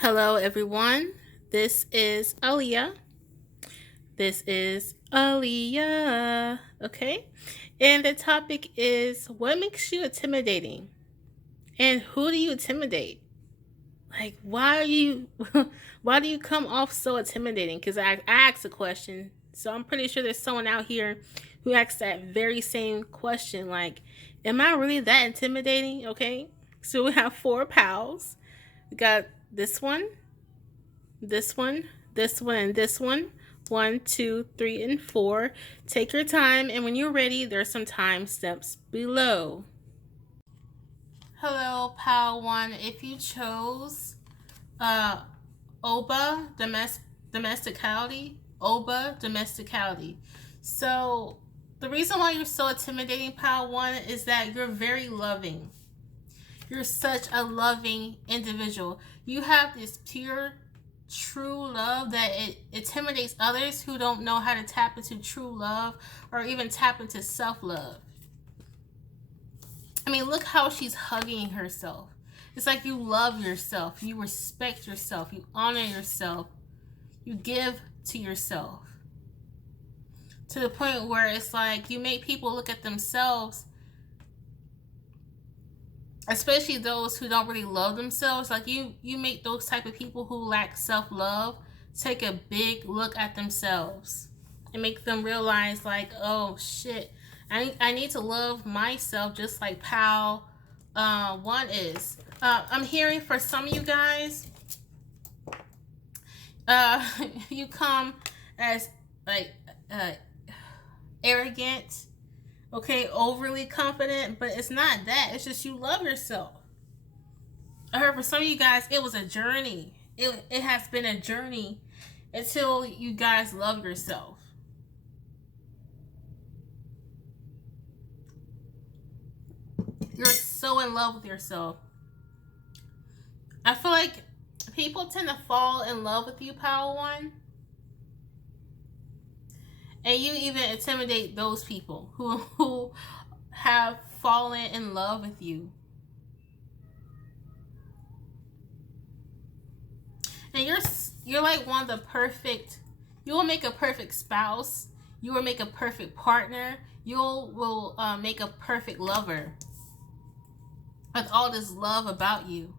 Hello, everyone. This is Aliyah. This is Aliyah. Okay. And the topic is what makes you intimidating? And who do you intimidate? Like, why are you, why do you come off so intimidating? Because I asked a question. So I'm pretty sure there's someone out here who asks that very same question. Like, am I really that intimidating? Okay. So we have four pals. We got this one, this one, this one, and this one. One, two, three, and four. Take your time, and when you're ready, there's some time steps below. Hello, Pal One. If you chose uh, domesticality, domesticality. So the reason why you're so intimidating, Pal One, is that you're very loving. You're such a loving individual. You have this pure, true love that it intimidates others who don't know how to tap into true love or even tap into self-love. I mean, look how she's hugging herself. It's like you love yourself, you respect yourself, you honor yourself, you give to yourself. To the point where it's like you make people look at themselves, especially those who don't really love themselves. Like you make those type of people who lack self-love take a big look at themselves and make them realize, like, oh shit, I need to love myself just like Pal One is. I'm hearing for some of you guys, you come as like arrogant, okay, overly confident, but it's not that. It's just you love yourself. I heard for some of you guys, it was a journey. It has been a journey until you guys love yourself. You're so in love with yourself. I feel like people tend to fall in love with you, Power One, and you even intimidate those people who have fallen in love with you. And you're like one of the perfect. You will make a perfect spouse. You will make a perfect partner. You will make a perfect lover. With all this love about you.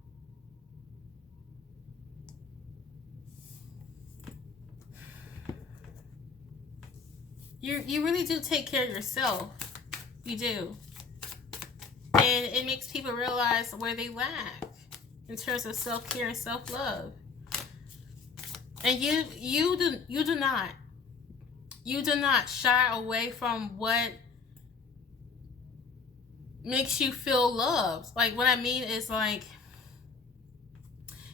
You really do take care of yourself. You do. And it makes people realize where they lack in terms of self-care and self-love. And you do not shy away from what makes you feel loved. Like, what I mean is, like,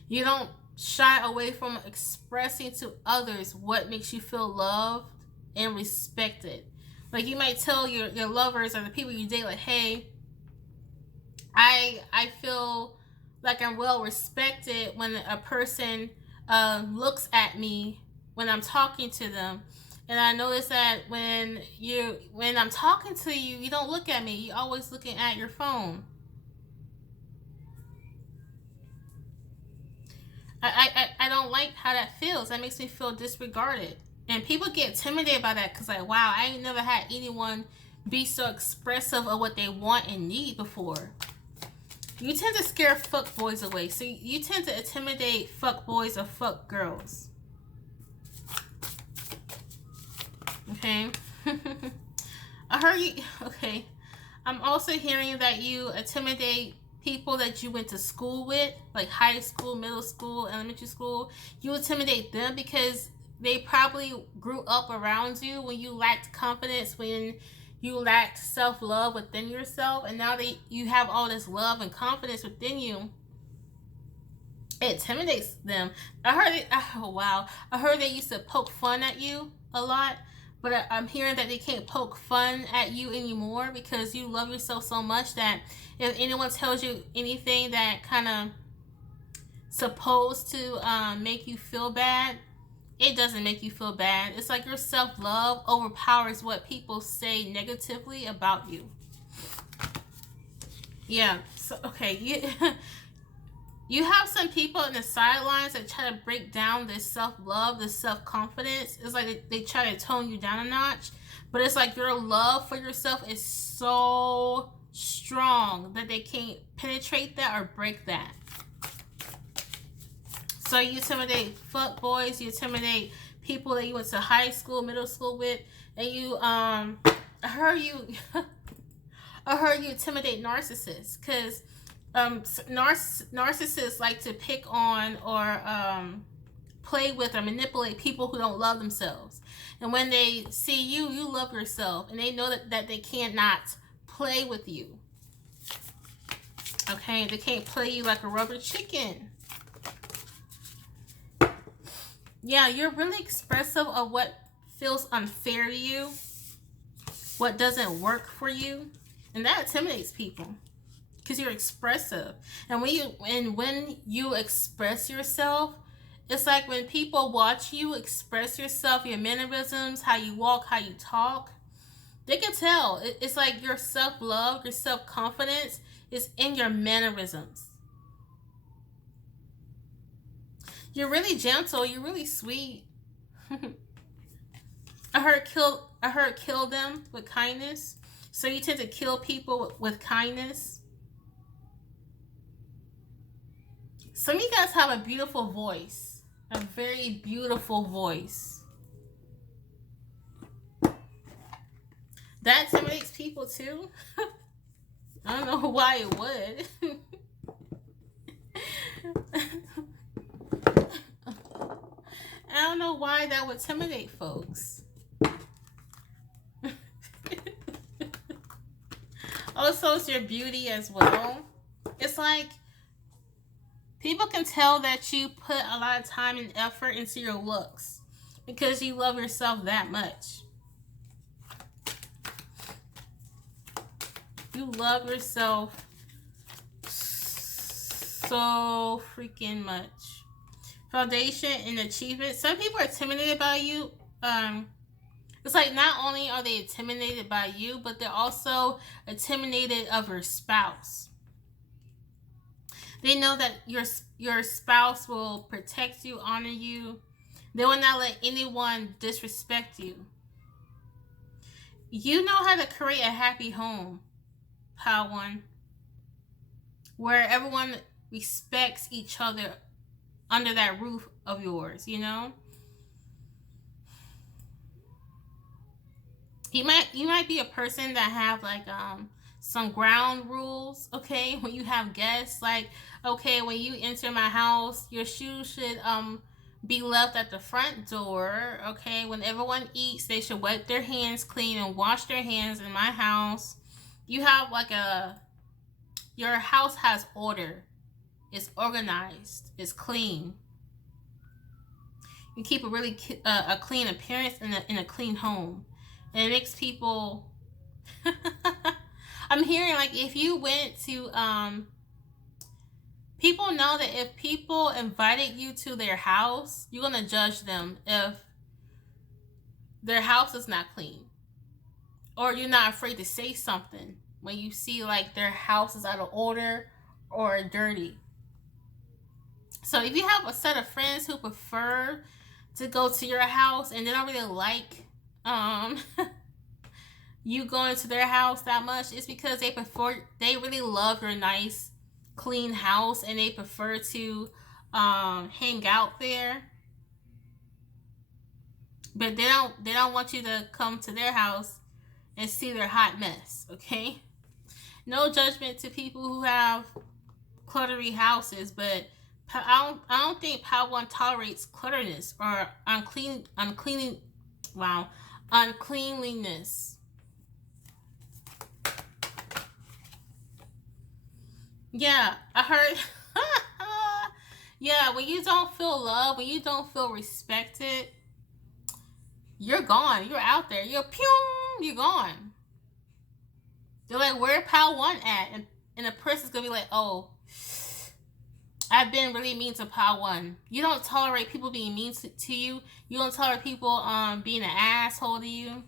you don't shy away from expressing to others what makes you feel loved and respected. Like, you might tell your lovers or the people you date, like, hey, I feel like I'm well respected when a person looks at me when I'm talking to them. And I notice that when I'm talking to you, you don't look at me. You're always looking at your phone. I don't like how that feels. That makes me feel disregarded. And people get intimidated by that because, like, wow, I ain't never had anyone be so expressive of what they want and need before. You tend to scare fuck boys away. So you tend to intimidate fuck boys or fuck girls. Okay. I heard you. Okay. I'm also hearing that you intimidate people that you went to school with, like high school, middle school, elementary school. You intimidate them because they probably grew up around you when you lacked confidence, when you lacked self-love within yourself, and now you have all this love and confidence within you. It intimidates them. I heard it. Oh wow! I heard they used to poke fun at you a lot, but I'm hearing that they can't poke fun at you anymore because you love yourself so much that if anyone tells you anything that kind of supposed to make you feel bad, it doesn't make you feel bad. It's like your self-love overpowers what people say negatively about you. Yeah. So okay, You have some people in the sidelines that try to break down this self-love, this self-confidence. It's like they try to tone you down a notch. But it's like your love for yourself is so strong that they can't penetrate that or break that. So you intimidate fuck boys, you intimidate people that you went to high school, middle school with, and you I heard you intimidate narcissists, because narcissists like to pick on or play with or manipulate people who don't love themselves. And when they see you, you love yourself, and they know that they cannot play with you. Okay, they can't play you like a rubber chicken. Yeah, you're really expressive of what feels unfair to you, what doesn't work for you, and that intimidates people because you're expressive. And when you express yourself, it's like when people watch you express yourself, your mannerisms, how you walk, how you talk, they can tell. It's like your self-love, your self-confidence is in your mannerisms. You're really gentle. You're really sweet. I heard kill them with kindness. So you tend to kill people with kindness. Some of you guys have a beautiful voice. A very beautiful voice. That intimidates people too. I don't know why it would. I don't know why that would intimidate folks. Also, it's your beauty as well. It's like people can tell that you put a lot of time and effort into your looks because you love yourself that much. You love yourself so freaking much. Foundation and achievement. Some people are intimidated by you. It's like not only are they intimidated by you, but they're also intimidated of your spouse. They know that your spouse will protect you, honor you. They will not let anyone disrespect you. You know how to create a happy home, Power One, where everyone respects each other under that roof of yours, you know? You might be a person that have like some ground rules, okay? When you have guests, like, okay, when you enter my house, your shoes should be left at the front door, okay? When everyone eats, they should wipe their hands clean and wash their hands in my house. You have like your house has order. It's organized. It's clean. You keep a really a clean appearance in a clean home. And it makes people I'm hearing like if you went to people know that if people invited you to their house, you're going to judge them if their house is not clean. Or you're not afraid to say something when you see like their house is out of order or dirty. So if you have a set of friends who prefer to go to your house and they don't really like you going to their house that much, it's because they really love your nice clean house and they prefer to hang out there, but they don't want you to come to their house and see their hot mess. Okay, no judgment to people who have cluttery houses, but I don't think Power One tolerates clutterness or uncleanliness. Yeah, I heard. Yeah, when you don't feel love, when you don't feel respected, you're gone. You're out there. You're gone. They're like, where Power One at? And the person's gonna be like, oh, I've been really mean to Power One. You don't tolerate people being mean to you. You don't tolerate people being an asshole to you.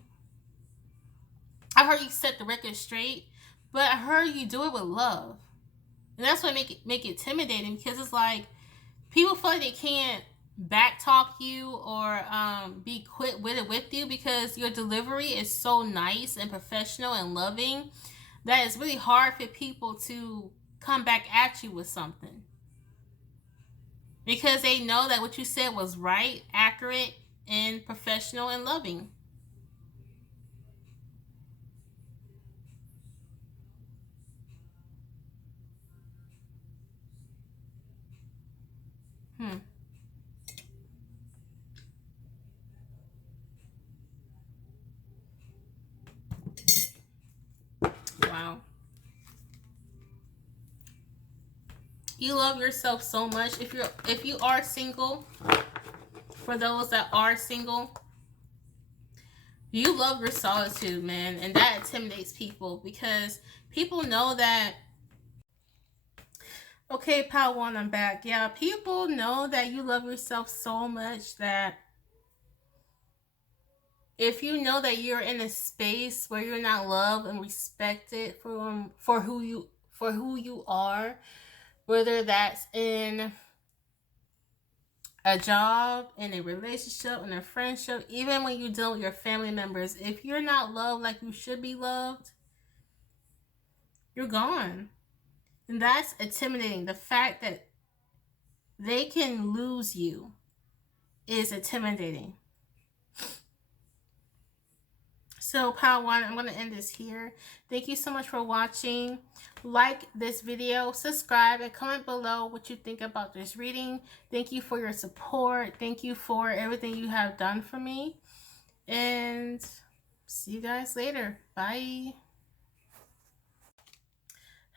I heard you set the record straight, but I heard you do it with love. And that's what make it intimidating, because it's like people feel like they can't backtalk you or be quick witted with you, because your delivery is so nice and professional and loving that it's really hard for people to come back at you with something, because they know that what you said was right, accurate, and professional and loving. Hmm. Wow. You love yourself so much. If you are single, for those that are single, you love your solitude, man, and that intimidates people, because people know that. Okay, pal one, I'm back. Yeah, people know that you love yourself so much that if you know that you're in a space where you're not loved and respected for who you are, whether that's in a job, in a relationship, in a friendship, even when you deal with your family members, if you're not loved like you should be loved, you're gone. And that's intimidating. The fact that they can lose you is intimidating. So, Pile 1, I'm going to end this here. Thank you so much for watching. Like this video, subscribe, and comment below what you think about this reading. Thank you for your support. Thank you for everything you have done for me. And see you guys later. Bye.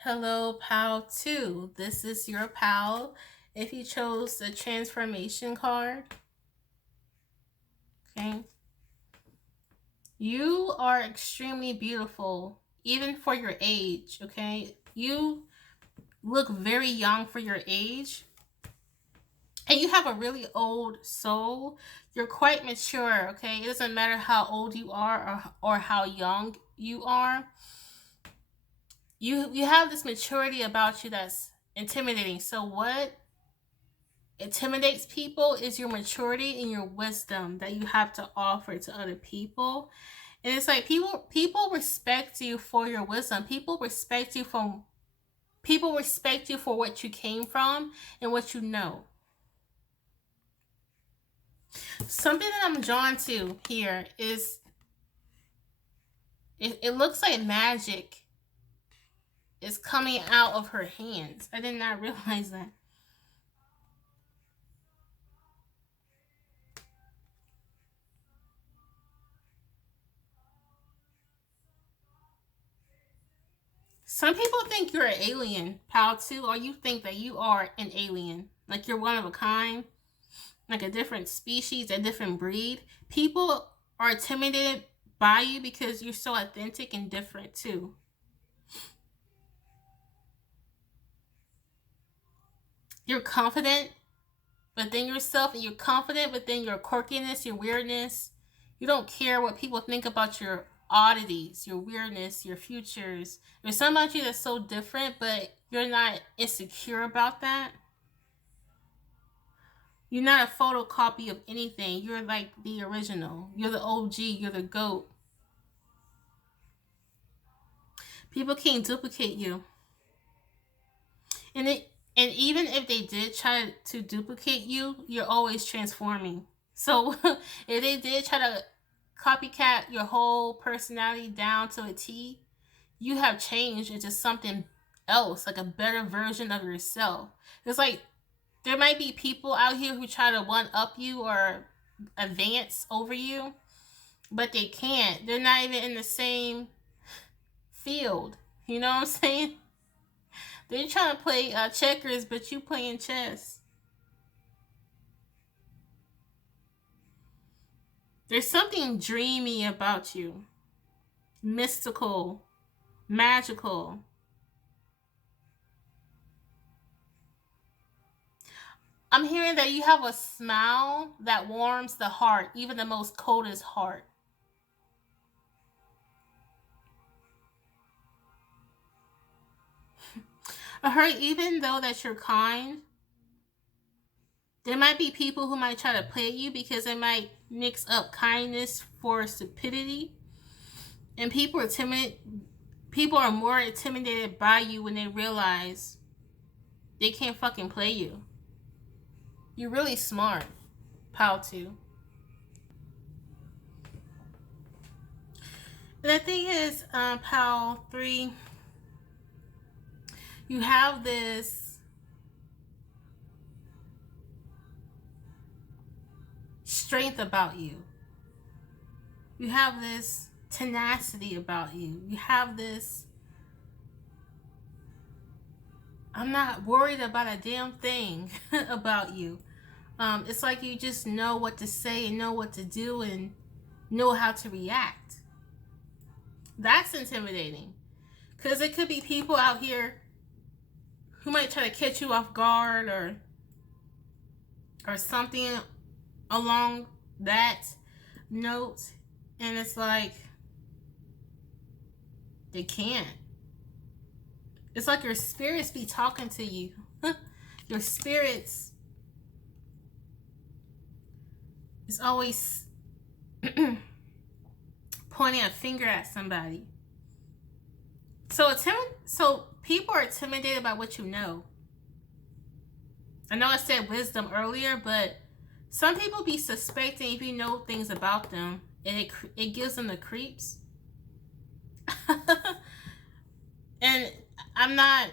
Hello, Pal 2. This is your pal. If you chose the transformation card, okay, you are extremely beautiful, even for your age, okay? You look very young for your age, and you have a really old soul. You're quite mature, okay? It doesn't matter how old you are or how young you are. You have this maturity about you that's intimidating. So what intimidates people is your maturity and your wisdom that you have to offer to other people. And it's like people respect you for your wisdom. People respect you for what you came from and what you know. Something that I'm drawn to here is it looks like magic is coming out of her hands. I did not realize that. Some people think you're an alien, pal, too, or you think that you are an alien. Like you're one of a kind, like a different species, a different breed. People are intimidated by you because you're so authentic and different, too. You're confident within yourself, and you're confident within your quirkiness, your weirdness. You don't care what people think about your oddities, your weirdness, your futures. There's something about you that's so different, but you're not insecure about that. You're not a photocopy of anything. You're like the original. You're the OG. You're the GOAT. People can't duplicate you. And even if they did try to duplicate you, you're always transforming. So if they did try to copycat your whole personality down to a T, you have changed into something else, like a better version of yourself. It's like there might be people out here who try to one up you or advance over you, but they can't. They're not even in the same field. You know what I'm saying? They're trying to play checkers, but you playing chess. There's something dreamy about you, mystical, magical. I'm hearing that you have a smile that warms the heart, even the most coldest heart. Or even though that you're kind, there might be people who might try to play you because they might mix up kindness for stupidity. And people are timid. People are more intimidated by you when they realize they can't fucking play you. You're really smart, pal 2. And the thing is, pal 3, you have this strength about you. You have this tenacity about you. You have this, I'm not worried about a damn thing about you. It's like you just know what to say and know what to do and know how to react. That's intimidating. Because it could be people out here who might try to catch you off guard or something along that note. And it's like, they can't. It's like your spirits be talking to you. Your spirits is always pointing a finger at somebody. So people are intimidated by what you know. I know I said wisdom earlier, but some people be suspecting if you know things about them, and it gives them the creeps. And I'm not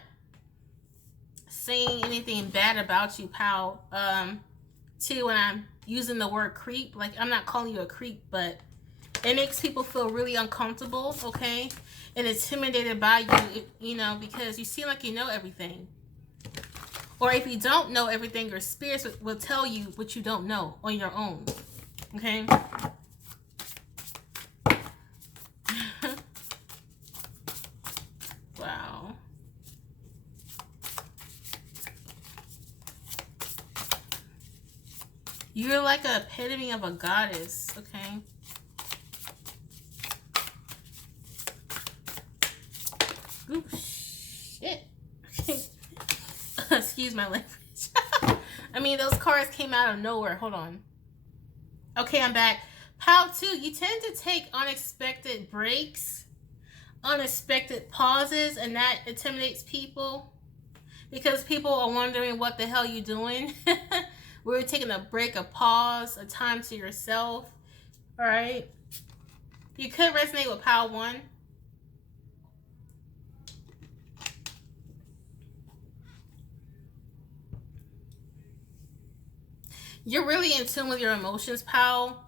saying anything bad about you, pal. Too, when I'm using the word creep, like, I'm not calling you a creep, but it makes people feel really uncomfortable, okay, and intimidated by you, you know, because you seem like you know everything. Or if you don't know everything, your spirits will tell you what you don't know on your own, okay? Wow. You're like an epitome of a goddess, okay? Ooh, shit. Excuse my language. I mean, those cards came out of nowhere. Hold on. Okay, I'm back. Pal 2, you tend to take unexpected breaks, unexpected pauses, and that intimidates people because people are wondering what the hell you're doing. We're taking a break, a pause, a time to yourself. All right. You could resonate with Pal 1. You're really in tune with your emotions, Pal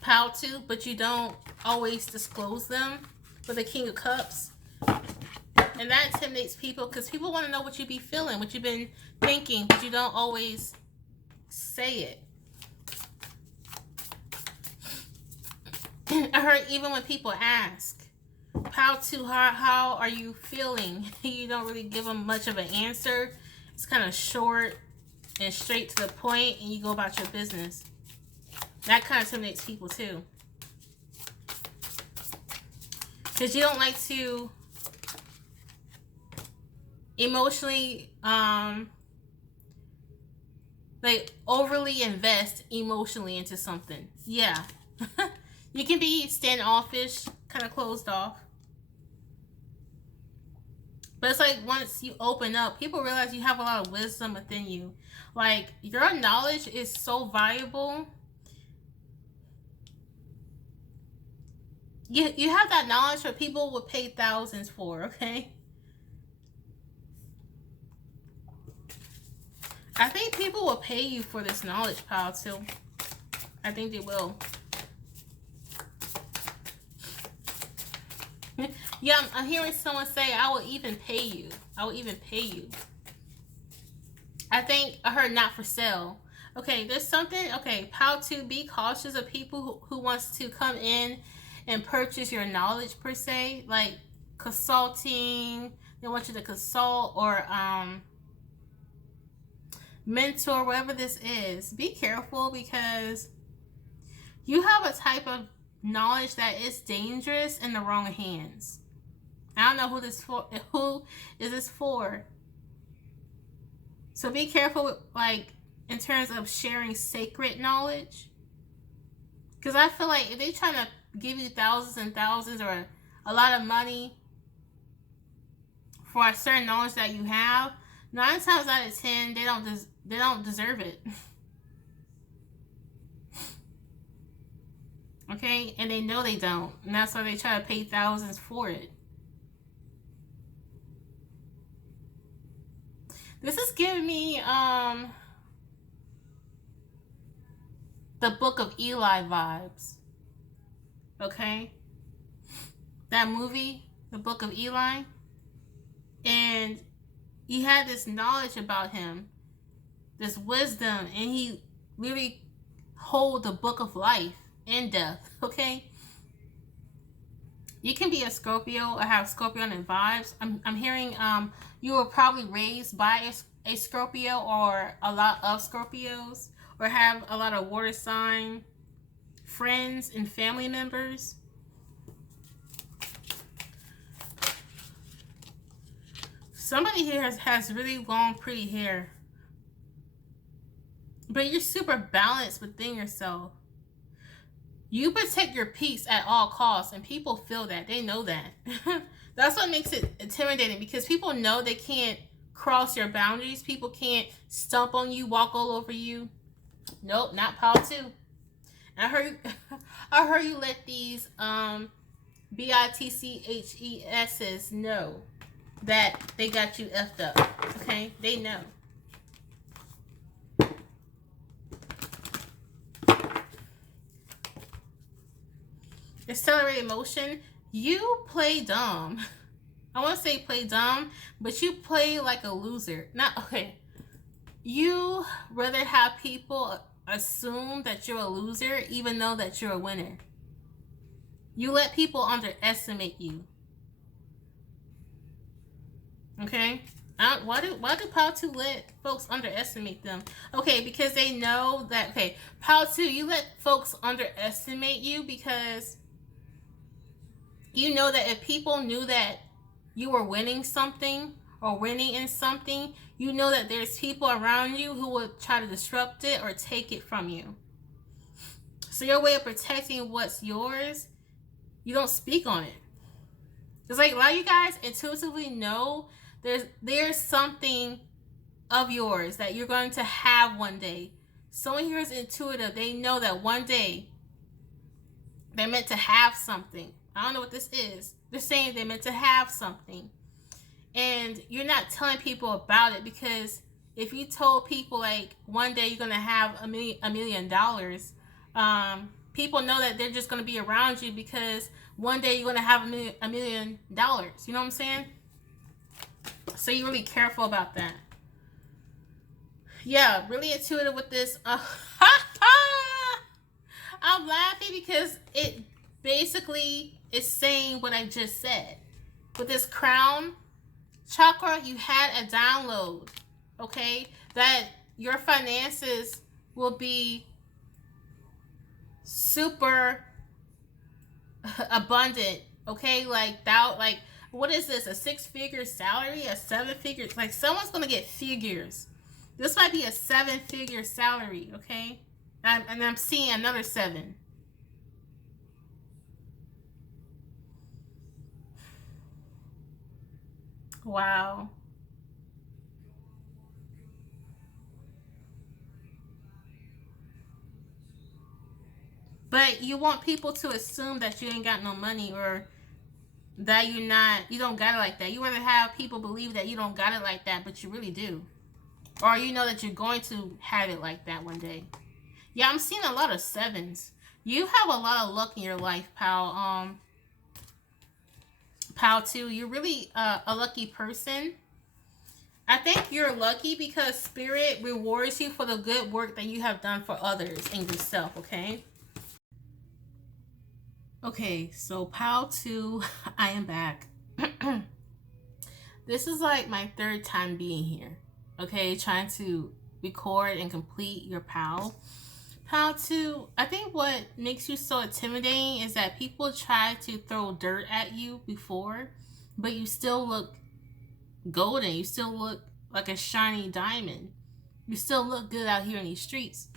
2, but you don't always disclose them for the King of Cups. And that intimidates people because people want to know what you be feeling, what you've been thinking, but you don't always say it. I heard even when people ask, Pal 2, how are you feeling? You don't really give them much of an answer. It's kind of short and straight to the point, and you go about your business. That kind of intimidates people too. Because you don't like to emotionally, like, overly invest emotionally into something. Yeah. You can be standoffish, kind of closed off. But it's like once you open up, people realize you have a lot of wisdom within you. Like, your knowledge is so valuable. You have that knowledge that people would pay thousands for, okay? I think people will pay you for this knowledge, Pal 2. I think they will. Yeah, I'm hearing someone say, I will even pay you. I will even pay you. I think I heard not for sale. Okay, there's something. Okay, Pal 2, be cautious of people who wants to come in and purchase your knowledge per se. Like consulting. They want you to consult or mentor, whatever this is. Be careful because you have a type of knowledge that is dangerous in the wrong hands. I don't know who this for. Who is this for? So be careful with, like, in terms of sharing sacred knowledge. Because I feel like if they're trying to give you thousands and thousands or a lot of money for a certain knowledge that you have, 9 times out of 10 they don't deserve it. Okay, and they know they don't, and that's why they try to pay thousands for it. This is giving me the Book of Eli vibes. Okay, that movie, the Book of Eli, and he had this knowledge about him, this wisdom, and he really hold the book of life and death. Okay, you can be a Scorpio or have Scorpionic vibes. I'm hearing you were probably raised by a Scorpio or a lot of Scorpios, or have a lot of water sign friends and family members. Somebody here has really long, pretty hair. But you're super balanced within yourself. You protect your peace at all costs, and people feel that. They know that. That's what makes it intimidating, because people know they can't cross your boundaries. People can't stomp on you, walk all over you. Nope, not Paul too. I heard you let these BITCHESs know that they got you effed up. Okay, they know. Accelerated motion. You play dumb. I want to say play dumb, but you play like a loser. Not okay. You rather have people assume that you're a loser, even though that you're a winner. You let people underestimate you. Okay? Why do Power 2 let folks underestimate them? Okay, because they know that, okay, Power 2, you let folks underestimate you because you know that if people knew that you were winning something or winning in something, you know that there's people around you who would try to disrupt it or take it from you. So your way of protecting what's yours, you don't speak on it. It's like a lot of you guys intuitively know there's something of yours that you're going to have one day. Someone here is intuitive. They know that one day they're meant to have something. I don't know what this is. They're saying they're meant to have something. And you're not telling people about it, because if you told people like one day you're going to have $1 million, people know that they're just going to be around you because one day you're going to have $1 million. You know what I'm saying? So you're really careful about that. Yeah, really intuitive with this. I'm laughing because it basically is saying what I just said. With this crown chakra, you had a download, okay? That your finances will be super abundant, okay? Like what is this? A 6-figure salary? A 7-figure? Like someone's gonna get figures. This might be a 7-figure salary, okay? And I'm seeing another 7. Wow. But you want people to assume that you ain't got no money, or that you don't got it like that. You rather have people believe that you don't got it like that, but you really do. Or you know that you're going to have it like that one day. Yeah, I'm seeing a lot of 7s. You have a lot of luck in your life, pal. Pal 2, you're really a lucky person. I think you're lucky because Spirit rewards you for the good work that you have done for others and yourself, okay? Okay, so Pal 2, I am back. This is like my 3rd time being here, okay? Trying to record and complete your Pal. Pal 2, I think what makes you so intimidating is that people try to throw dirt at you before. but you still look golden. You still look like a shiny diamond. You still look good out here in these streets.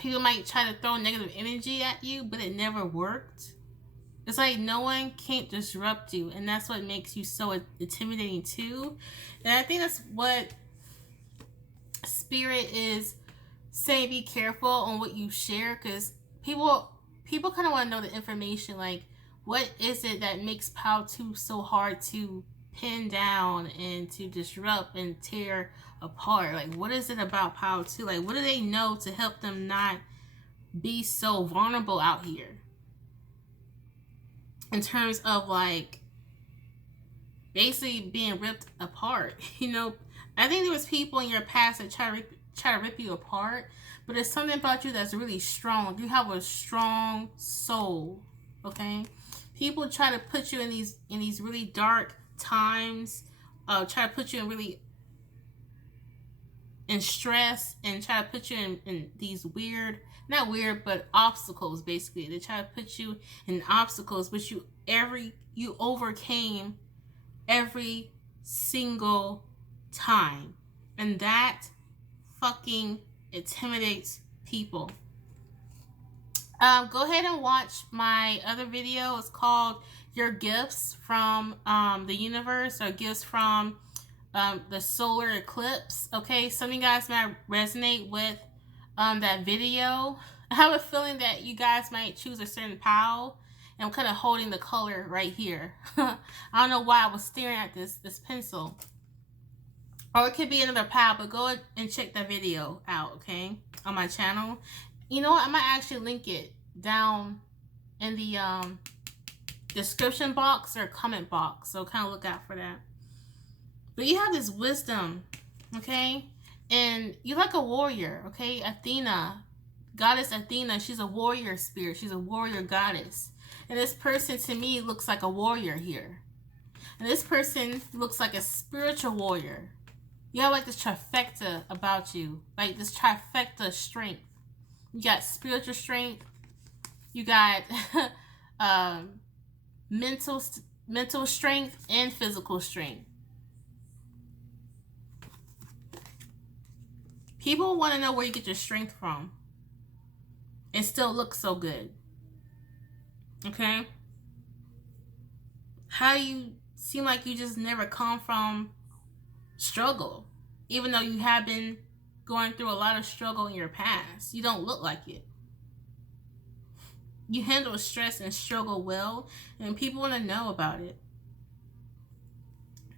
People might try to throw negative energy at you, but it never worked. It's like no one can't disrupt you, and that's what makes you so intimidating too. And I think that's what Spirit is saying. Be careful on what you share, because people kind of want to know the information. Like, what is it that makes POW 2 so hard to pin down and to disrupt and tear apart? Like, what is it about POW 2? Like, what do they know to help them not be so vulnerable out here? In terms of like basically being ripped apart, you know, I think there was people in your past that try to rip you apart, but there's something about you that's really strong. You have a strong soul, okay? People try to put you in these really dark times, try to put you in stress, and try to put you in these weird, not weird, but obstacles. Basically, they try to put you in obstacles, but you overcame every single time, and that fucking intimidates people. Go ahead and watch my other video. It's called Your Gifts from the Universe, or Gifts from the Solar Eclipse. Okay, some of you guys might resonate with that video. I have a feeling that you guys might choose a certain POW. And I'm kind of holding the color right here. I don't know why I was staring at this pencil. Or it could be another POW, but go and check that video out, okay? On my channel. You know what? I might actually link it down in the description box or comment box. So kind of look out for that. But you have this wisdom, okay? And you're like a warrior, okay? Athena, goddess Athena, she's a warrior spirit. She's a warrior goddess. And this person to me looks like a warrior here. And this person looks like a spiritual warrior. You have like this trifecta about you. Like this trifecta strength. You got spiritual strength. You got mental strength and physical strength. People want to know where you get your strength from. And still look so good. Okay? How you seem like you just never come from struggle, even though you have been going through a lot of struggle in your past. You don't look like it. You handle stress and struggle well, and people want to know about it.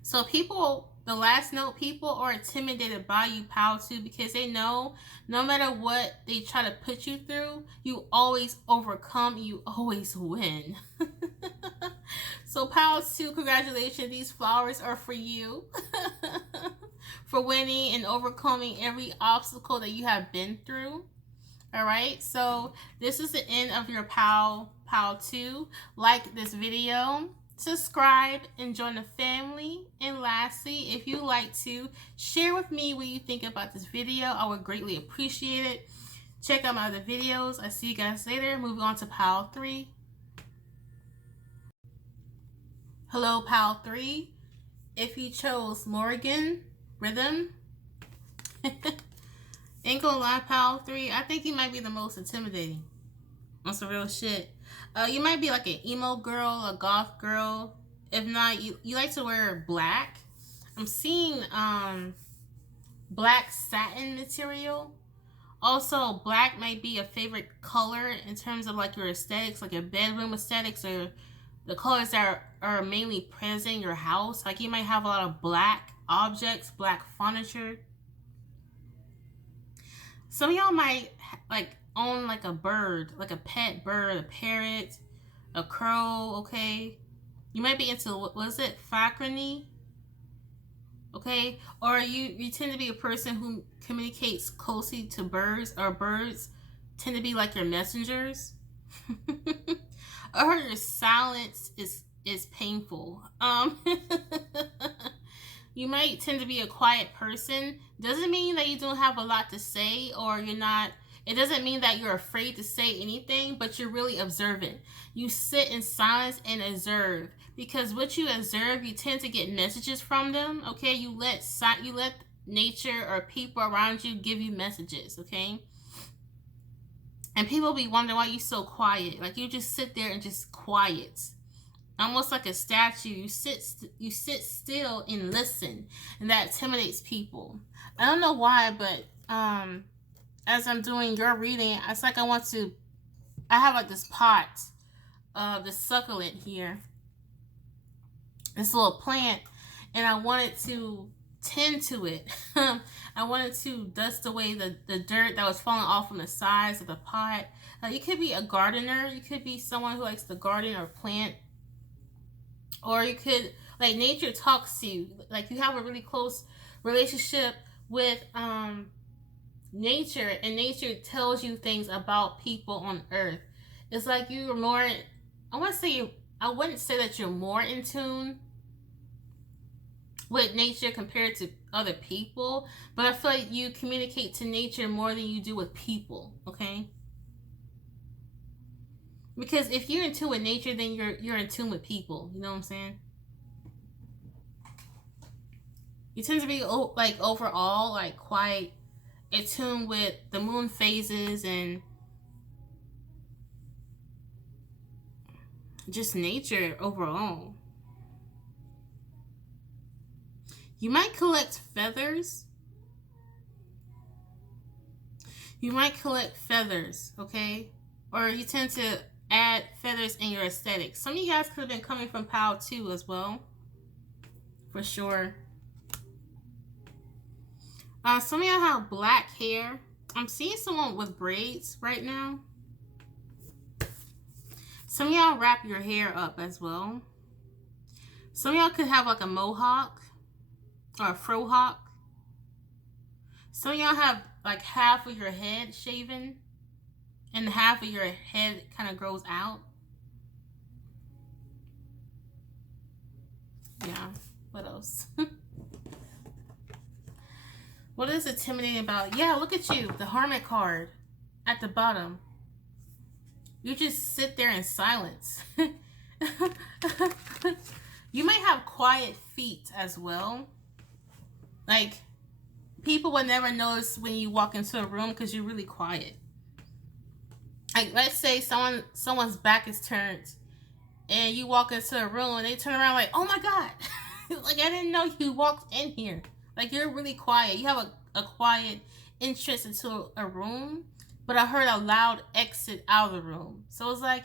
So people, the last note, people are intimidated by you, POW 2, because they know no matter what they try to put you through, you always overcome, you always win. So POW 2, congratulations. These flowers are for you. For winning and overcoming every obstacle that you have been through. Alright, so this is the end of your POW 2. Like this video, subscribe, and join the family. And lastly, if you like to share with me what you think about this video, I would greatly appreciate it. Check out my other videos. I see you guys later. Moving on to POW 3. Hello, POW 3. If you chose Morgan Rhythm, ain't gonna lie, POW 3, I think you might be the most intimidating. That's the real shit. You might be like an emo girl, a goth girl. If not, you like to wear black. I'm seeing black satin material. Also, black might be a favorite color in terms of like your aesthetics, like your bedroom aesthetics, or the colors that are mainly present in your house. Like you might have a lot of black objects, black furniture. Some of y'all might like own like a bird, like a pet bird, a parrot, a crow, okay? You might be into, what is it, falconry? Okay? Or you tend to be a person who communicates closely to birds, or birds tend to be like your messengers. Or your silence is painful. You might tend to be a quiet person. Doesn't mean that you don't have a lot to say, or you're not It doesn't mean that you're afraid to say anything, but you're really observant. You sit in silence and observe, because what you observe, you tend to get messages from them. Okay, you let nature or people around you give you messages. Okay, and people be wondering why you so quiet. Like, you just sit there and just quiet, almost like a statue. You sit still and listen, and that intimidates people. I don't know why, but as I'm doing your reading, it's like I have like this pot of this succulent here, this little plant, and I wanted to tend to it. I wanted to dust away the dirt that was falling off from the sides of the pot. You could be a gardener. You could be someone who likes to garden or plant. Or you could, like, nature talks to you. Like, you have a really close relationship with nature, and nature tells you things about people on earth. It's like you're more, I wouldn't say that you're more in tune with nature compared to other people, but I feel like you communicate to nature more than you do with people. Okay, because if you're in tune with nature, then you're in tune with people. You know what I'm saying? You tend to be like overall like quite in tune with the moon phases and just nature overall. You might collect feathers. Okay? Or you tend to add feathers in your aesthetics. Some of you guys could have been coming from POW too as well. For sure. Some of y'all have black hair. I'm seeing someone with braids right now. Some of y'all wrap your hair up as well. Some of y'all could have like a mohawk or a frohawk. Some of y'all have like half of your head shaven and half of your head kind of grows out. Yeah, what else? What is intimidating about? Yeah, look at you, the Hermit card at the bottom. You just sit there in silence. You might have quiet feet as well. Like, people would never notice when you walk into a room because you're really quiet. Like, let's say someone's back is turned and you walk into a room and they turn around like, oh my God. Like, I didn't know you walked in here. Like, you're really quiet. You have a quiet entrance into a room, but I heard a loud exit out of the room. So it's like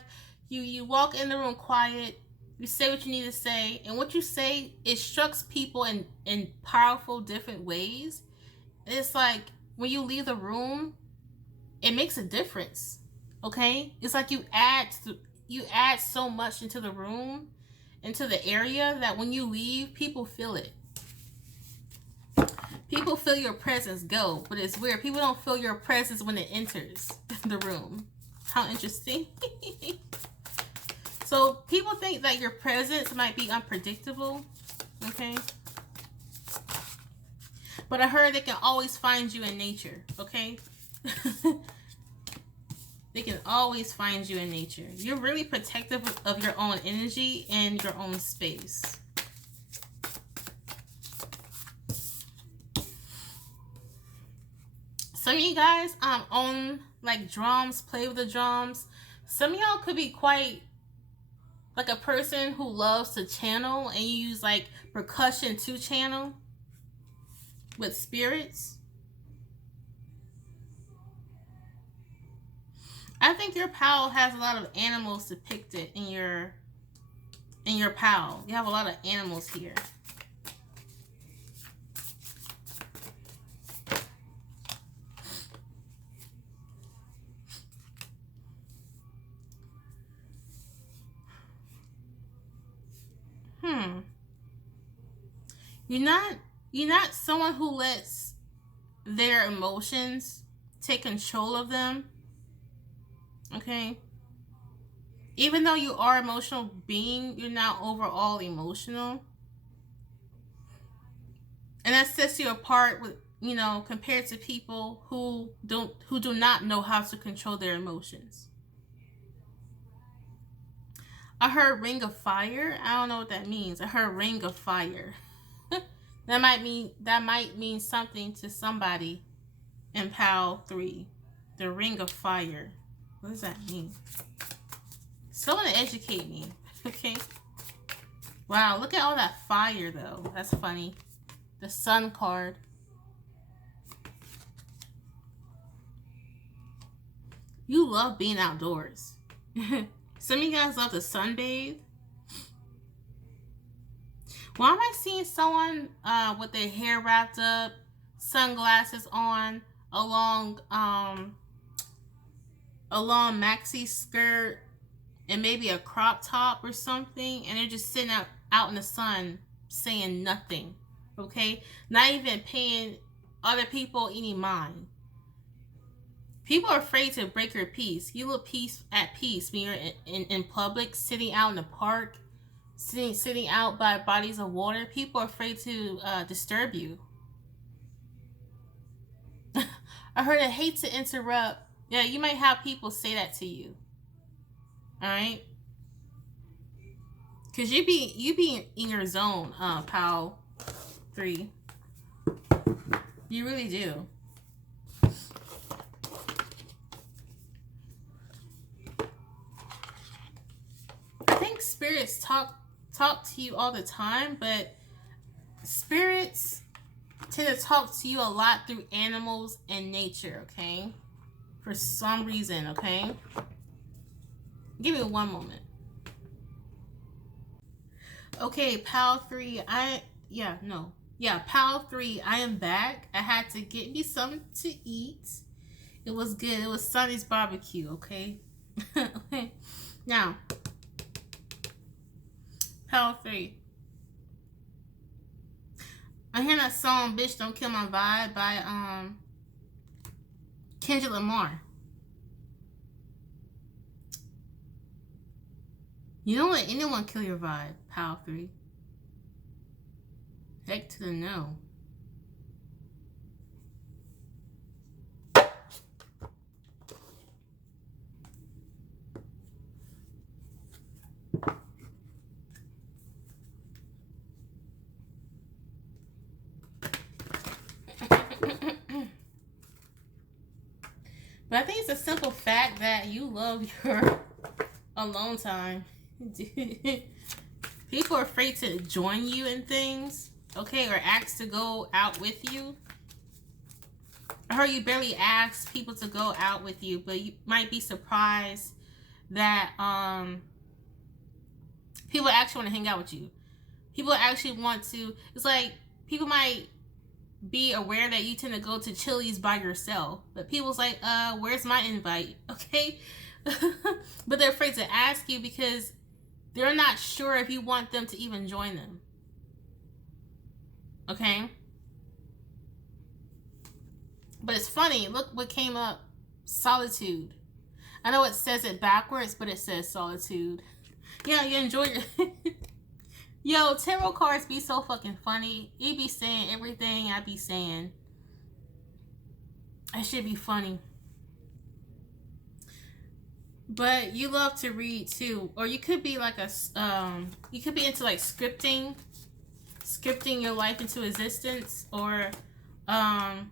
you walk in the room quiet, you say what you need to say, and what you say, it strikes people in powerful different ways. It's like when you leave the room, it makes a difference. Okay? It's like you add so much into the room, into the area, that when you leave, people feel it. People feel your presence go, but it's weird. People don't feel your presence when it enters the room. How interesting. So people think that your presence might be unpredictable. Okay? But I heard they can always find you in nature. Okay? They can always find you in nature. You're really protective of your own energy and your own space. Some of you guys own like drums, play with the drums. Some of y'all could be quite like a person who loves to channel, and you use like percussion to channel with spirits. I think your POW has a lot of animals depicted in your POW. You have a lot of animals here. You're not someone who lets their emotions take control of them. Okay? Even though you are an emotional being, you're not overall emotional. And that sets you apart you know, compared to people who do not know how to control their emotions. I heard ring of fire. I don't know what that means. I heard ring of fire. that might mean something to somebody in PAL 3. The ring of fire. What does that mean? Someone to educate me. Okay. Wow, look at all that fire though. That's funny. The sun card. You love being outdoors. Some of you guys love to sunbathe. Why am I seeing someone with their hair wrapped up, sunglasses on, a long maxi skirt, and maybe a crop top or something, and they're just sitting out in the sun saying nothing, okay? Not even paying other people any mind. People are afraid to break your peace. You look at peace when you're in public, sitting out in the park, sitting out by bodies of water. People are afraid to disturb you. I heard I hate to interrupt. Yeah, you might have people say that to you. Alright? Because you be in your zone, PAL 3. You really do. I think spirits talk to you all the time, but spirits tend to talk to you a lot through animals and nature, okay? For some reason, okay? Give me one moment. Okay, PAL 3, PAL 3, I am back. I had to get me something to eat. It was good. It was Sonny's barbecue, okay? Okay. Now, PAL 3. I hear that song "Bitch Don't Kill My Vibe" by Kendrick Lamar. You don't let anyone kill your vibe, PAL 3. Heck to the no. But I think it's a simple fact that you love your alone time. People are afraid to join you in things, okay, or ask to go out with you. I heard you barely ask people to go out with you, but you might be surprised that people actually want to hang out with you. People actually want to. It's like people might be aware that you tend to go to Chili's by yourself, but people's like, where's my invite? Okay. But they're afraid to ask you because they're not sure if you want them to even join them. Okay. But it's funny, look what came up. Solitude. I know it says it backwards, but it says solitude. Yeah, you enjoy your Yo, tarot cards be so fucking funny. You be saying everything I be saying. That should be funny. But you love to read too, or you could be like you could be into like scripting your life into existence, or I'm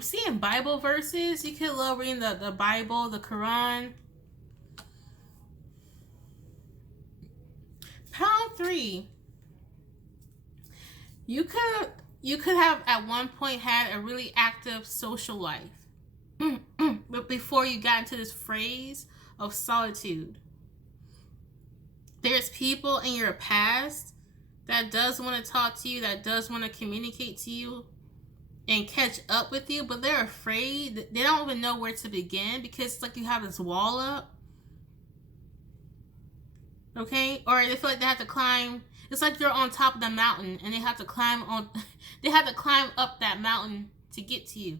seeing Bible verses. You could love reading the Bible, the Quran. PAL 3. You could have at one point had a really active social life. But before you got into this phrase of solitude, there's people in your past that does want to talk to you, that does want to communicate to you and catch up with you, but they're afraid. They don't even know where to begin because it's like you have this wall up. Okay? Or they feel like they have to climb. It's like you're on top of the mountain and they have to climb up that mountain to get to you.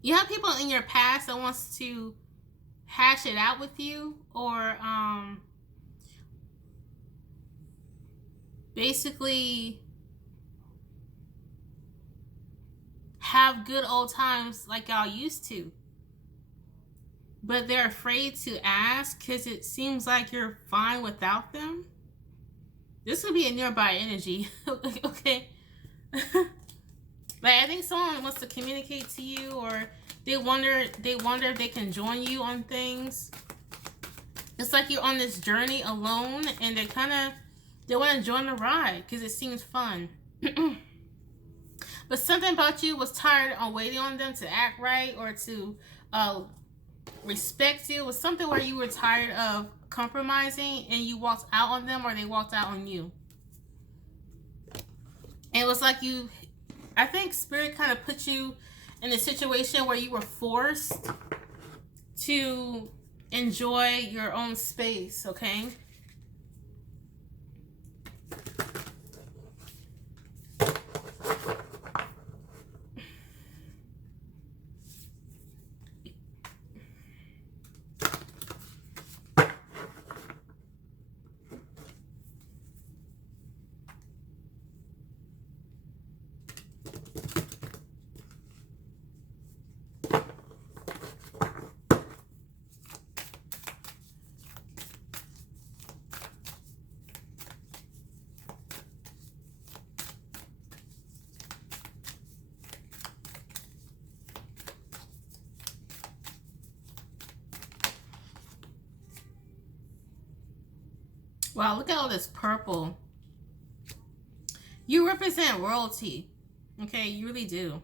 You have people in your past that wants to hash it out with you, or basically have good old times like y'all used to. But they're afraid to ask because it seems like you're fine without them. This would be a nearby energy. Okay. Like, I think someone wants to communicate to you, or they wonder if they can join you on things. It's like you're on this journey alone, and they want to join the ride because it seems fun. But something about you was tired on waiting on them to act right or to respect you. It was something where you were tired of compromising, and you walked out on them, or they walked out on you. And it was like I think Spirit kind of put you in a situation where you were forced to enjoy your own space, okay? Wow, look at all this purple. You represent royalty. Okay, you really do.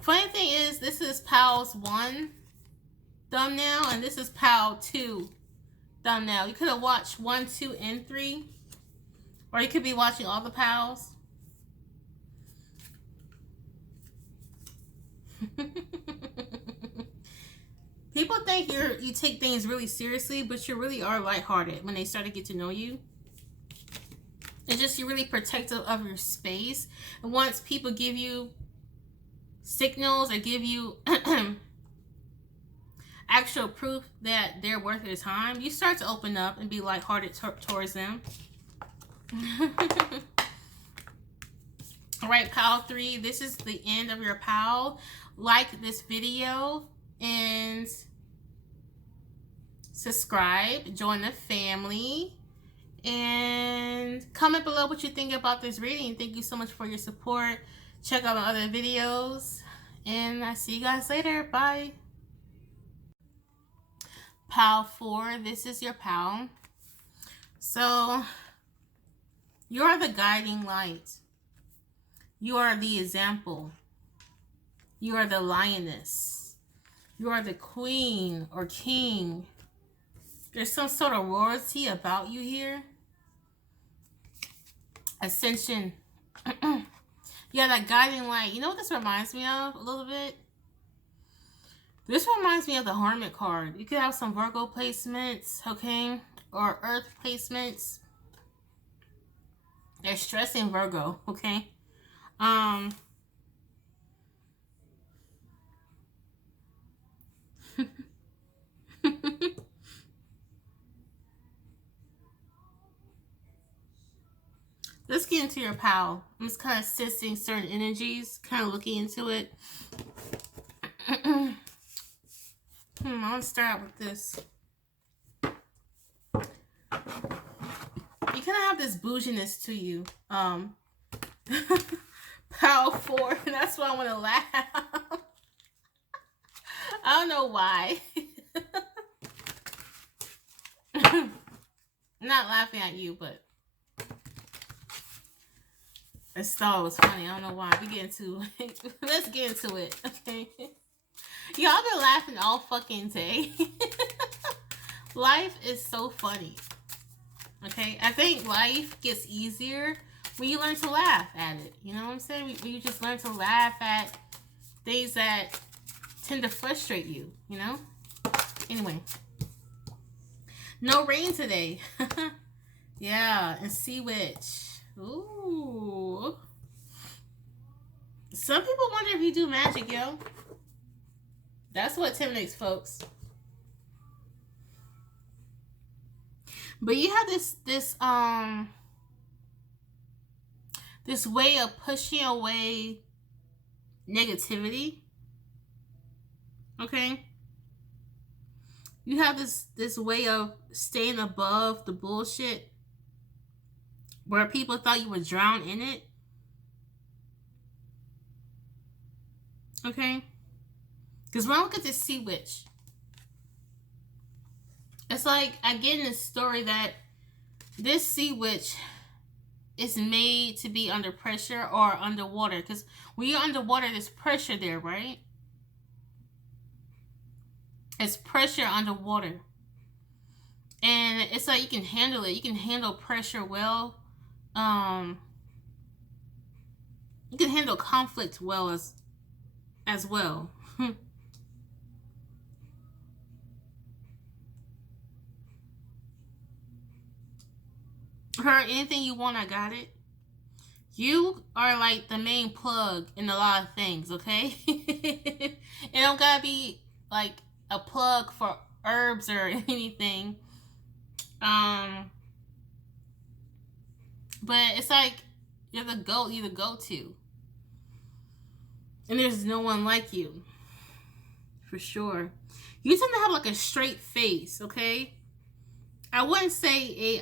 Funny thing is, this is Pal's 1 thumbnail, and this is Pal 2 thumbnail. You could have watched 1, 2, and 3. Or you could be watching all the Pals. People think you take things really seriously, but you really are lighthearted when they start to get to know you. It's just you're really protective of your space. And once people give you signals or give you actual proof that they're worth their time, you start to open up and be lighthearted towards them. All right, Pal 3, this is the end of your Pal. Like this video and subscribe, join the family, and comment below what you think about this reading. Thank you so much for your support. Check out my other videos, and I see you guys later. Bye. Pal 4, this is your Pal. So you are the guiding light. You are the example. You are the lioness. You are the queen or king. There's some sort of royalty about you here. Ascension. Yeah, that guiding light. You know what this reminds me of a little bit? This reminds me of the Hermit card. You could have some Virgo placements, okay? Or Earth placements. They're stressing Virgo, okay? Let's get into your Pal. I'm just kind of sensing certain energies, kind of looking into it. I'm gonna start out with this. You kind of have this bouginess to you. Pal 4, and that's why I want to laugh. I don't know why. I'm not laughing at you, but I just thought it was funny. I don't know why. We get into it. Let's get into it, okay? Y'all been laughing all fucking day. Life is so funny. Okay? I think life gets easier when you learn to laugh at it. You know what I'm saying? When you just learn to laugh at things that tend to frustrate you, you know? Anyway. No rain today. Yeah, and Sea Witch. Ooh. Some people wonder if you do magic, yo. That's what intimidates folks. But you have this way of pushing away negativity. Okay? You have this way of staying above the bullshit where people thought you would drown in it. Okay? Because when I look at this sea witch, it's like I get in this story that this sea witch is made to be under pressure or underwater. Because when you're underwater, there's pressure there, right? It's pressure underwater. And it's like you can handle it. You can handle pressure well. You can handle conflict well as well. Her, anything you want, I got it. You are like the main plug in a lot of things, okay? It don't gotta be like a plug for herbs or anything. But it's like you're the go-to. And there's no one like you. For sure. You tend to have like a straight face, okay? I wouldn't say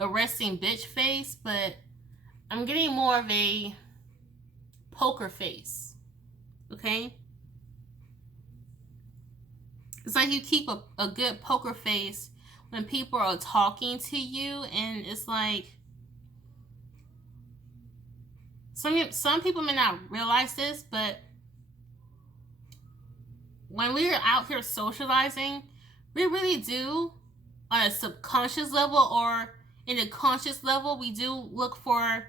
a resting bitch face, but I'm getting more of a poker face. Okay? It's like you keep a good poker face when people are talking to you, and it's like some people may not realize this, but when we're out here socializing, we really do, on a subconscious level or in a conscious level, we do look for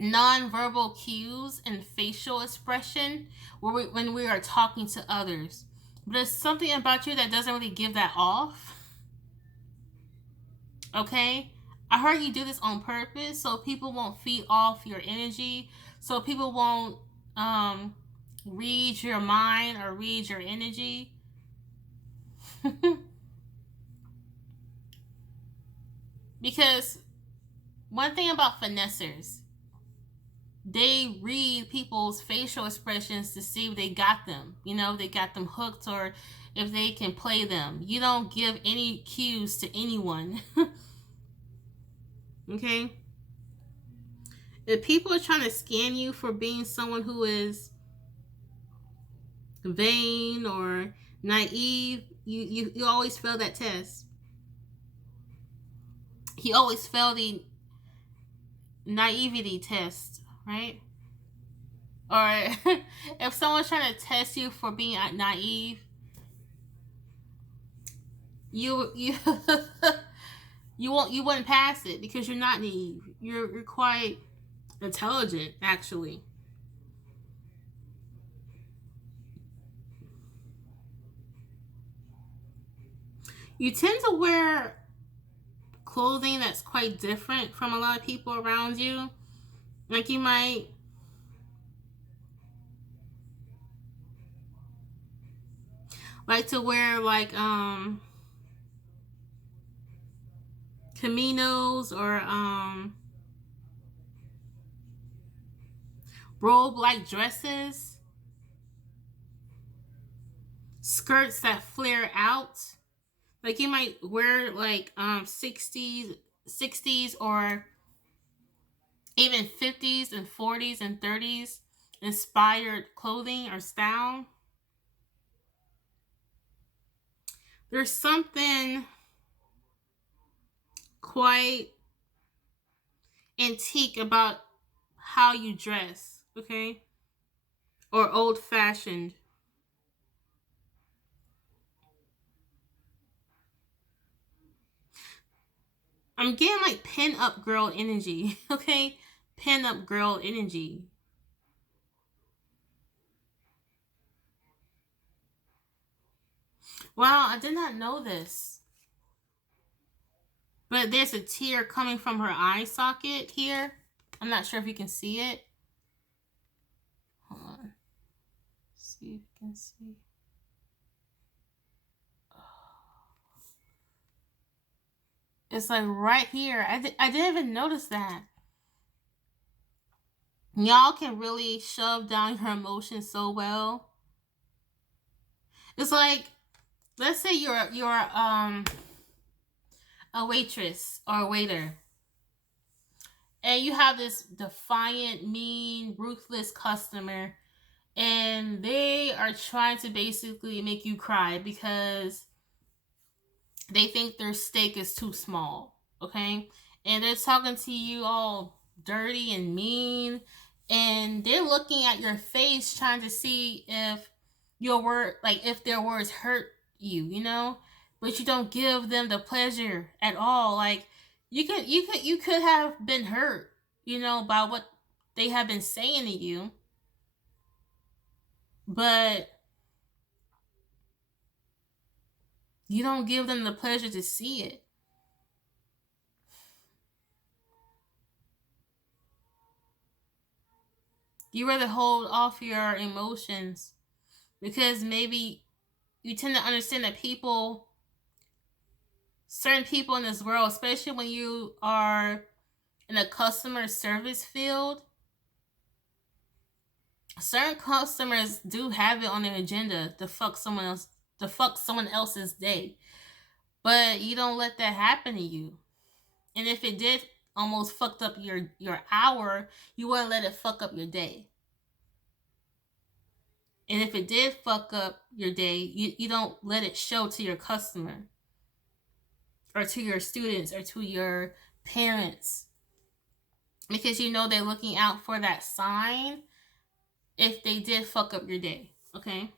non-verbal cues and facial expression when we are talking to others. But there's something about you that doesn't really give that off. Okay? I heard you do this on purpose so people won't feed off your energy, so people won't read your mind or read your energy. Because one thing about finessers, they read people's facial expressions to see if they got them. You know, they got them hooked or if they can play them. You don't give any cues to anyone. Okay? If people are trying to scam you for being someone who is vain or naive, you always fail that test. You always fail the naivety test, right? Or if someone's trying to test you for being naive, you you wouldn't pass it because you're not naive. You're quite intelligent, actually. You tend to wear clothing that's quite different from a lot of people around you. Like you might like to wear like caminos or robe like dresses, skirts that flare out. Like you might wear like 60s or even 50s and 40s and 30s inspired clothing or style. There's something quite antique about how you dress, okay? Or old fashioned. I'm getting like pin up girl energy, okay? Pin up girl energy. Wow, I did not know this. But there's a tear coming from her eye socket here. I'm not sure if you can see it. Hold on. See if you can see. It's like right here. I didn't even notice that. Y'all can really shove down your emotions so well. It's like, let's say you're a waitress or a waiter, and you have this defiant, mean, ruthless customer, and they are trying to basically make you cry because they think their steak is too small, okay? And they're talking to you all dirty and mean, and they're looking at your face trying to see if if their words hurt you, but you don't give them the pleasure at all. Like, you could have been hurt, by what they have been saying to you, but you don't give them the pleasure to see it. You rather hold off your emotions because maybe you tend to understand that certain people in this world, especially when you are in a customer service field, certain customers do have it on their agenda to fuck someone else's day. But you don't let that happen to you. And if it did almost fucked up your hour, you wouldn't let it fuck up your day. And if it did fuck up your day, you don't let it show to your customer or to your students or to your parents, because they're looking out for that sign if they did fuck up your day. Okay?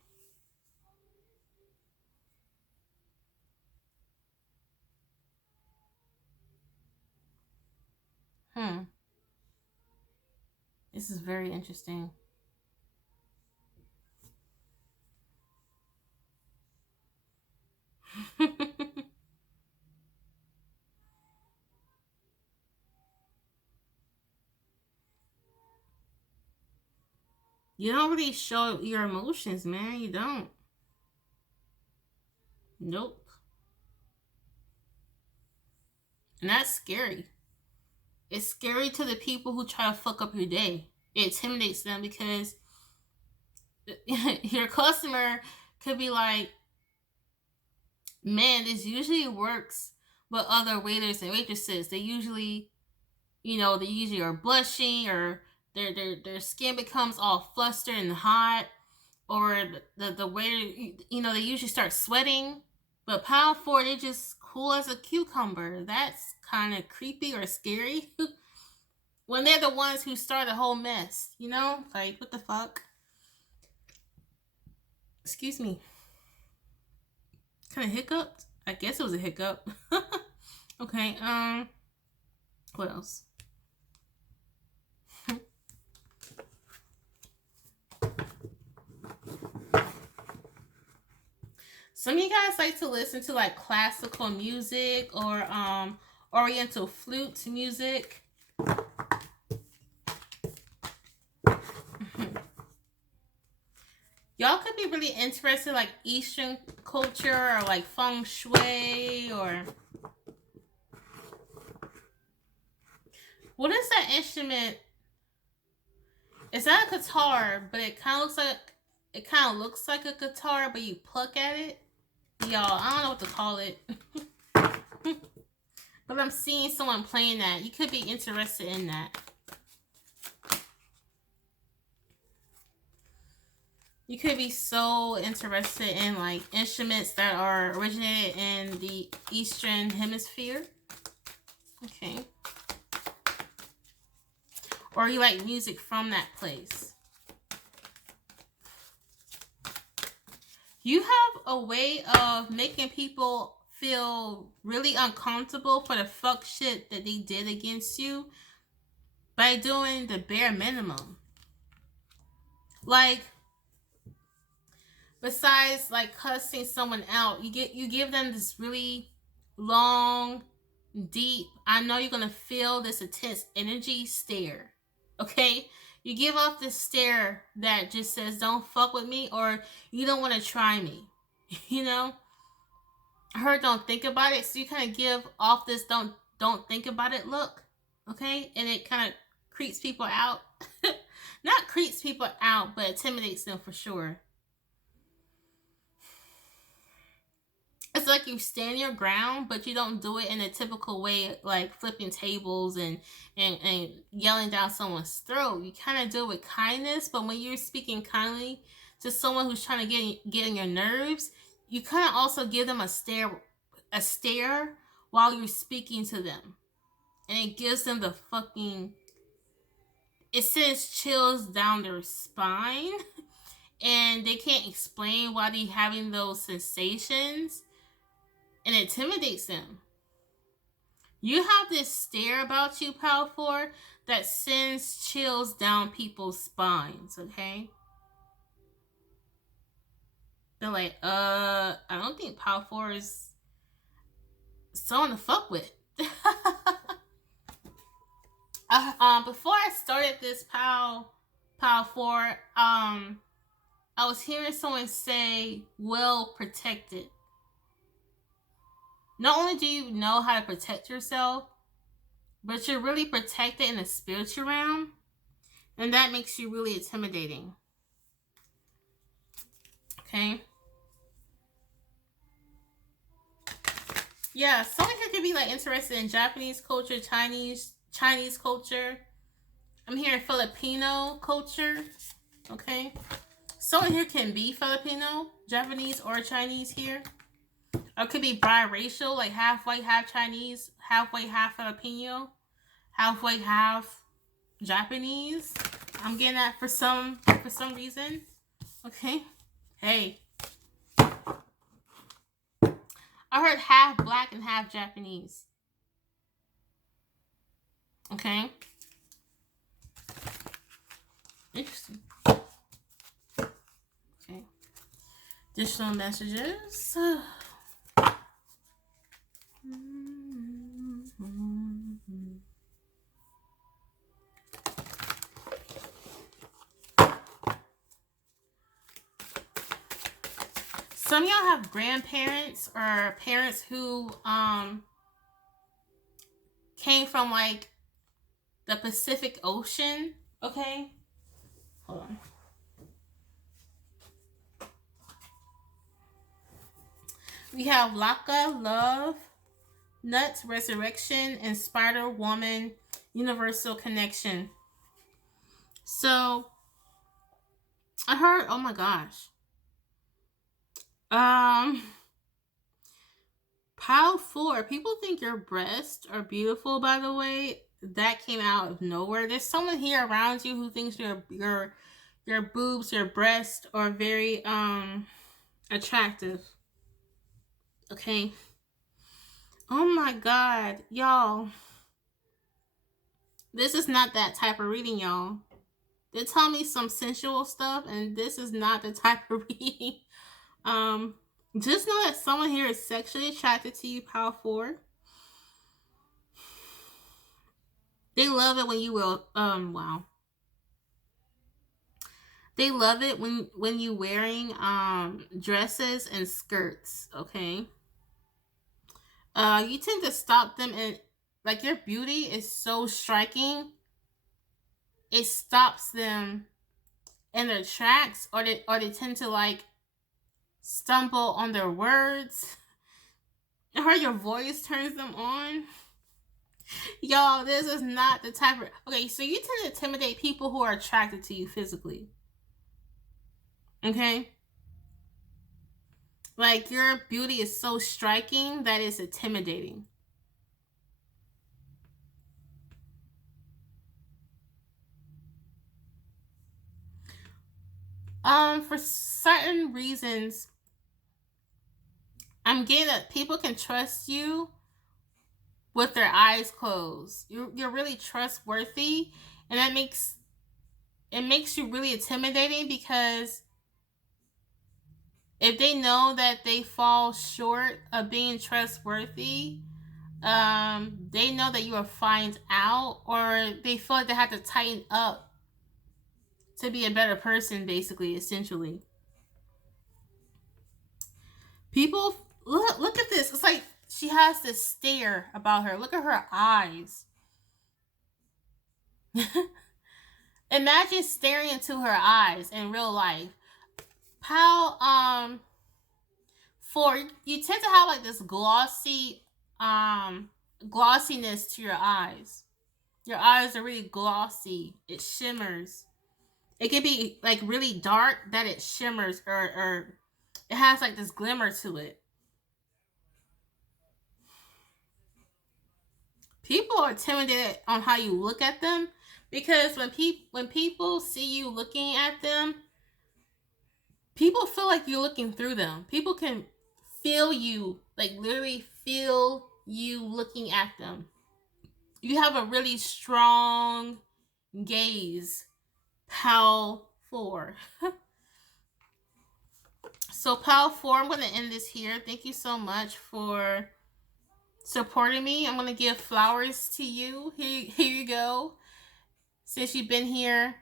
Hmm. This is very interesting. You don't really show your emotions, man. You don't. Nope. And that's scary. It's scary to the people who try to fuck up your day. It intimidates them because your customer could be like, man, this usually works with other waiters and waitresses. They usually are blushing, or their skin becomes all flustered and hot, or the waiter, they usually start sweating. But pound four, they just cool as a cucumber. That's kind of creepy or scary. When they're the ones who start the whole mess, like, what the fuck? Excuse me. Kind of hiccuped. I guess it was a hiccup. Okay. What else? Some of you guys like to listen to like classical music or oriental flute music. Y'all could be really interested in like Eastern culture or like feng shui, or what is that instrument? It's not a guitar, but it kind of looks like a guitar, but you pluck at it. Y'all, I don't know what to call it. But I'm seeing someone playing that. You could be interested in that. You could be so interested in like instruments that are originated in the Eastern Hemisphere. Okay. Or you like music from that place. You have a way of making people feel really uncomfortable for the fuck shit that they did against you by doing the bare minimum. Like, besides like cussing someone out, you give them this really long, deep, I know you're gonna feel this intense energy stare. Okay? You give off this stare that just says, don't fuck with me, or you don't want to try me. I heard don't think about it. So you kind of give off this don't think about it look. Okay? And it kind of creeps people out. Not creeps people out, but intimidates them for sure. It's like you stand your ground, but you don't do it in a typical way, like flipping tables and yelling down someone's throat. You kind of do it with kindness, but when you're speaking kindly to someone who's trying to get on your nerves, you kind of also give them a stare while you're speaking to them, and it gives them the fucking, it sends chills down their spine, and they can't explain why they're having those sensations, and it intimidates them. You have this stare about you, Power 4, that sends chills down people's spines, okay? They're like, I don't think Power 4 is someone to fuck with. Before I started this Power 4, I was hearing someone say, well protected. Not only do you know how to protect yourself, but you're really protected in the spiritual realm, and that makes you really intimidating. Okay? Yeah, someone here could be like interested in Japanese culture, Chinese culture. I'm hearing Filipino culture. Okay? Someone here can be Filipino, Japanese, or Chinese here. Or it could be biracial, like half white, half Chinese, half white, half Filipino, half white, half Japanese. I'm getting that for some reason. Okay. Hey. I heard half black and half Japanese. Okay. Interesting. Okay. Additional messages. Some of y'all have grandparents or parents who came from like the Pacific Ocean. Okay, hold on. We have Laka, love, nuts, resurrection, and spider woman, universal connection. So I heard, oh my gosh. Pile 4. People think your breasts are beautiful, by the way. That came out of nowhere. There's someone here around you who thinks your boobs, your breasts are very attractive. Okay. Oh my god, y'all. This is not that type of reading, y'all. They tell me some sensual stuff, and this is not the type of reading. Just know that someone here is sexually attracted to you, Power 4. They love it when you will, wow. They love it when you wearing dresses and skirts, okay? You tend to stop them, and like your beauty is so striking, it stops them in their tracks, or they tend to like stumble on their words, or your voice turns them on. Y'all, this is not the type of, okay, so you tend to intimidate people who are attracted to you physically. Okay? Like your beauty is so striking that it's intimidating. For certain reasons, I'm getting that people can trust you with their eyes closed. You're really trustworthy, and that makes you really intimidating, because if they know that they fall short of being trustworthy, they know that you will find out, or they feel like they have to tighten up to be a better person, basically, essentially. People, look at this. It's like she has this stare about her. Look at her eyes. Imagine staring into her eyes in real life. How for you tend to have like this glossiness to your eyes. Your eyes are really glossy. It shimmers. It can be like really dark that it shimmers, or it has like this glimmer to it. People are intimidated on how you look at them, because when people see you looking at them, people feel like you're looking through them. People can feel you, like literally feel you looking at them. You have a really strong gaze. PAL 4. So PAL 4, I'm going to end this here. Thank you so much for supporting me. I'm going to give flowers to you. Here you go. Since you've been here,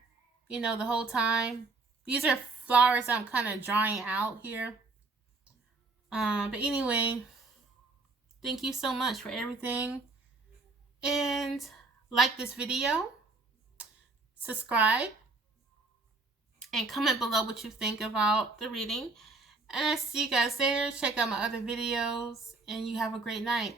the whole time. These are flowers I'm kind of drawing out here. But anyway, thank you so much for everything. And like this video, subscribe, and comment below what you think about the reading. And I'll see you guys later. Check out my other videos, and you have a great night.